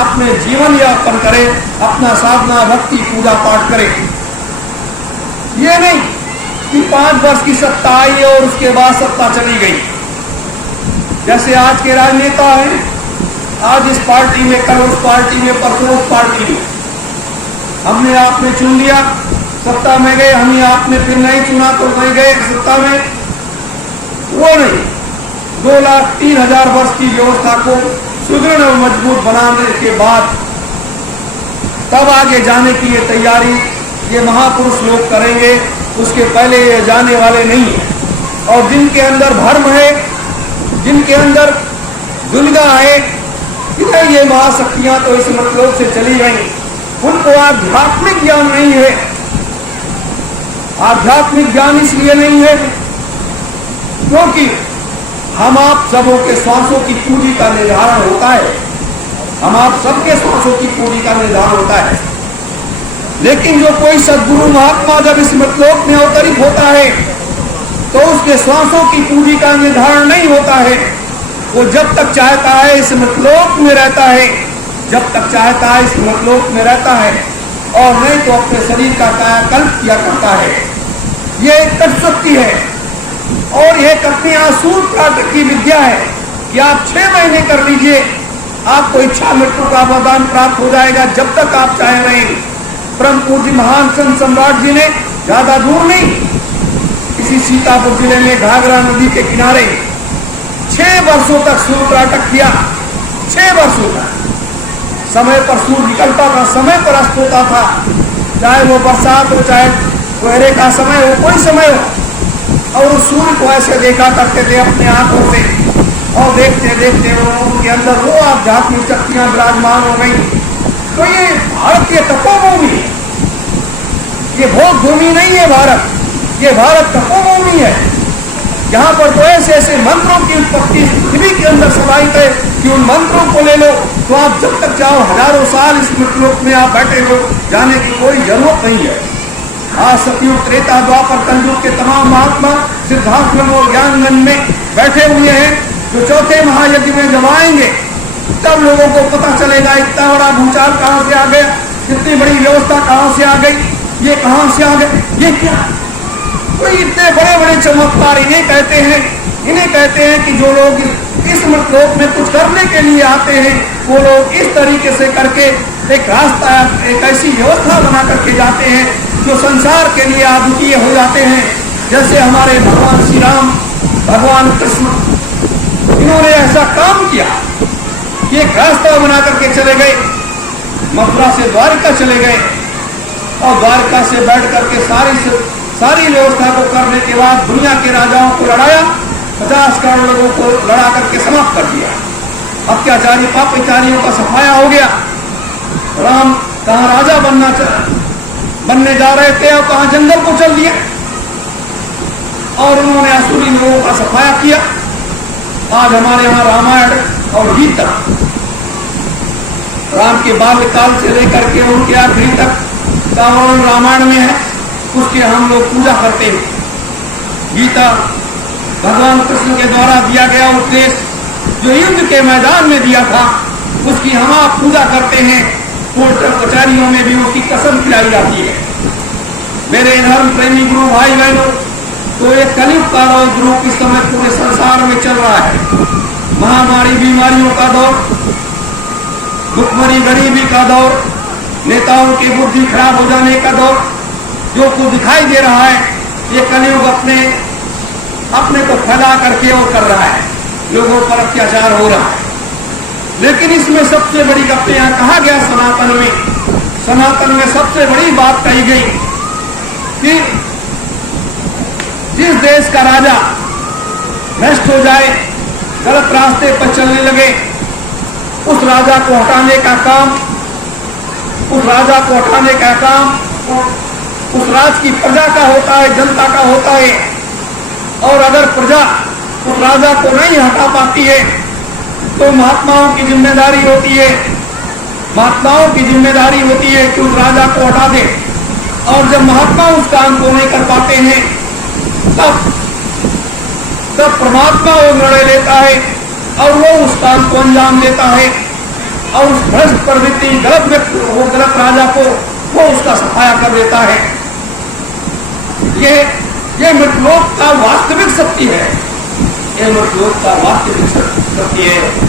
अपने जीवन यापन करें, अपना साधना भक्ति पूजा पाठ करें। ये नहीं कि 5 वर्ष की सत्ता आई और उसके बाद सत्ता चली गई। जैसे आज के राजनेता हैं, आज इस पार्टी में, कल उस पार्टी में, परसों उस पार्टी में, हमने आपने चुन लिया, सत्ता में गए, हमें आपने फिर नहीं चुना तो नहीं गए सत्ता में। वो नहीं, 2,03,000 वर्ष की व्यवस्था को सुदृढ़ और मजबूत बनाने के बाद तब आगे जाने की ये तैयारी ये महापुरुष लोग करेंगे, उसके पहले ये जाने वाले नहीं है। और जिनके अंदर भ्रम है, जिनके अंदर दुविधा है कि नहीं ये महाशक्तियां तो इस मतलब से चली गई, उनको आध्यात्मिक ज्ञान नहीं है। आध्यात्मिक ज्ञान इसलिए नहीं है क्योंकि हम आप सबों के श्वासों की पूंजी का निर्धारण होता है, हम आप सबके श्वासों की पूंजी का निर्धारण होता है। लेकिन जो कोई सद्गुरु महात्मा जब इस मतलोक में अवतरित होता है तो उसके श्वासों की पूंजी का निर्धारण नहीं होता है। वो जब तक चाहता है इस मतलोक में रहता है, जब तक चाहता है इस मतलोक में रहता है, और नहीं तो अपने शरीर का कायाकल्प किया करता है। ये एक तत्शक्ति है और एक अपनी आसूर प्राटक की विद्या है कि आप 6 महीने कर लीजिए, आपको इच्छा मृत्यु का वरदान प्राप्त हो जाएगा जब तक आप चाहे रहेंगे। परम पूज्य महान संत सम्राट जी ने ज्यादा दूर नहीं, इसी सीतापुर जिले में घाघरा नदी के किनारे 6 वर्षों तक सूर्य प्राटक किया। 6 वर्षों तक समय पर सूर्य निकलता था, समय पर अस्त होता था, चाहे वो बरसात हो, चाहे कोहरे का समय हो, कोई समय हो, और उस सूर्य को ऐसे देखा करते थे अपने आंखों से। और देखते देखते उनके अंदर वो आध्यात्मिक शक्तियां विराजमान हो गई। तो ये भारत की तपोभूमि है, ये भोग भूमि नहीं है भारत, ये भारत तपोभूमि है। यहाँ पर तो ऐसे ऐसे मंत्रों की उत्पत्ति पृथ्वी के अंदर समाहित है कि उन मंत्रों को ले लो तो आप जब तक चाहो हजारों साल इस मृतलोक में आप बैठे हो, जाने की कोई जरूरत नहीं है। आज सतयुग त्रेता द्वापर कलयुग के तमाम महात्मा सिद्धार्थ और ज्ञानगंज में बैठे हुए हैं, जो चौथे महायज्ञ में जब आएंगे तब लोगों को पता चलेगा इतना बड़ा भूचाल कहाँ से आ गया, इतनी बड़ी व्यवस्था कहाँ से आ गई, ये कहाँ से आ गए, ये क्या। तो इतने बड़े बड़े चमत्कार इन्हें कहते हैं, इन्हें कहते हैं कि जो लोग इस मृतलोक में कुछ करने के लिए आते हैं वो लोग इस तरीके से करके एक रास्ता, एक ऐसी व्यवस्था बना करके जाते हैं जो संसार के लिए अद्वितीय हो जाते हैं। जैसे हमारे भगवान श्री राम, भगवान कृष्ण, इन्होंने ऐसा काम किया कि एक रास्ता बना करके चले गए, मथुरा से द्वारका चले गए और द्वारका से बैठ करके सारी व्यवस्था को करने के बाद दुनिया के राजाओं को लड़ाया, 50 करोड़ लोगों को लड़ा करके समाप्त कर दिया। अत्याचारी पापाचारियों का सफाया हो गया। राम कहाँ राजा बनने जा रहे थे और कहाँ जंगल को चल दिया, और उन्होंने असुरी लोगों का सफाया किया। आज हमारे यहाँ रामायण और गीता, राम के बाल्यकाल से लेकर के उनके आखिरी तक का वर्णन रामायण में है, उसके हम लोग पूजा करते हैं। गीता भगवान कृष्ण के द्वारा दिया गया उपदेश जो युद्ध के मैदान में दिया था, उसकी हम आप पूजा करते हैं। कोर्ट कचहरियों में भी उसकी कसम खिलाई जाती है। मेरे धर्म प्रेमी गुरु भाई बहनों, तो एक कलयुग का ग्रुप इस समय पूरे संसार में चल रहा है। महामारी बीमारियों का दौर, भुखमरी गरीबी का दौर, नेताओं की बुद्धि खराब हो जाने का दौर, जो कुछ दिखाई दे रहा है, ये कलयुग अपने को फैला करके और कर रहा है, लोगों पर अत्याचार हो रहा है। लेकिन इसमें सबसे बड़ी गप्पे यहाँ कहा गया सनातन में सबसे बड़ी बात कही गई कि जिस देश का राजा भ्रष्ट हो जाए, गलत रास्ते पर चलने लगे, उस राजा को हटाने का काम उस राज की प्रजा का होता है, जनता का होता है। और अगर प्रजा उस राजा को नहीं हटा पाती है तो महात्माओं की जिम्मेदारी होती है कि उस राजा को हटा दे। और जब महात्मा उस काम को नहीं कर पाते हैं तब परमात्मा वो निर्णय लेता है और वो उस काम को अंजाम देता है। और उस भ्रष्ट प्रवृत्ति, गलत व्यक्ति, वो गलत राजा को वो उसका सफाया कर देता है। ये मृतलोक का वास्तविक सत्य है, ये मृतलोक का वास्तविक सत्य है।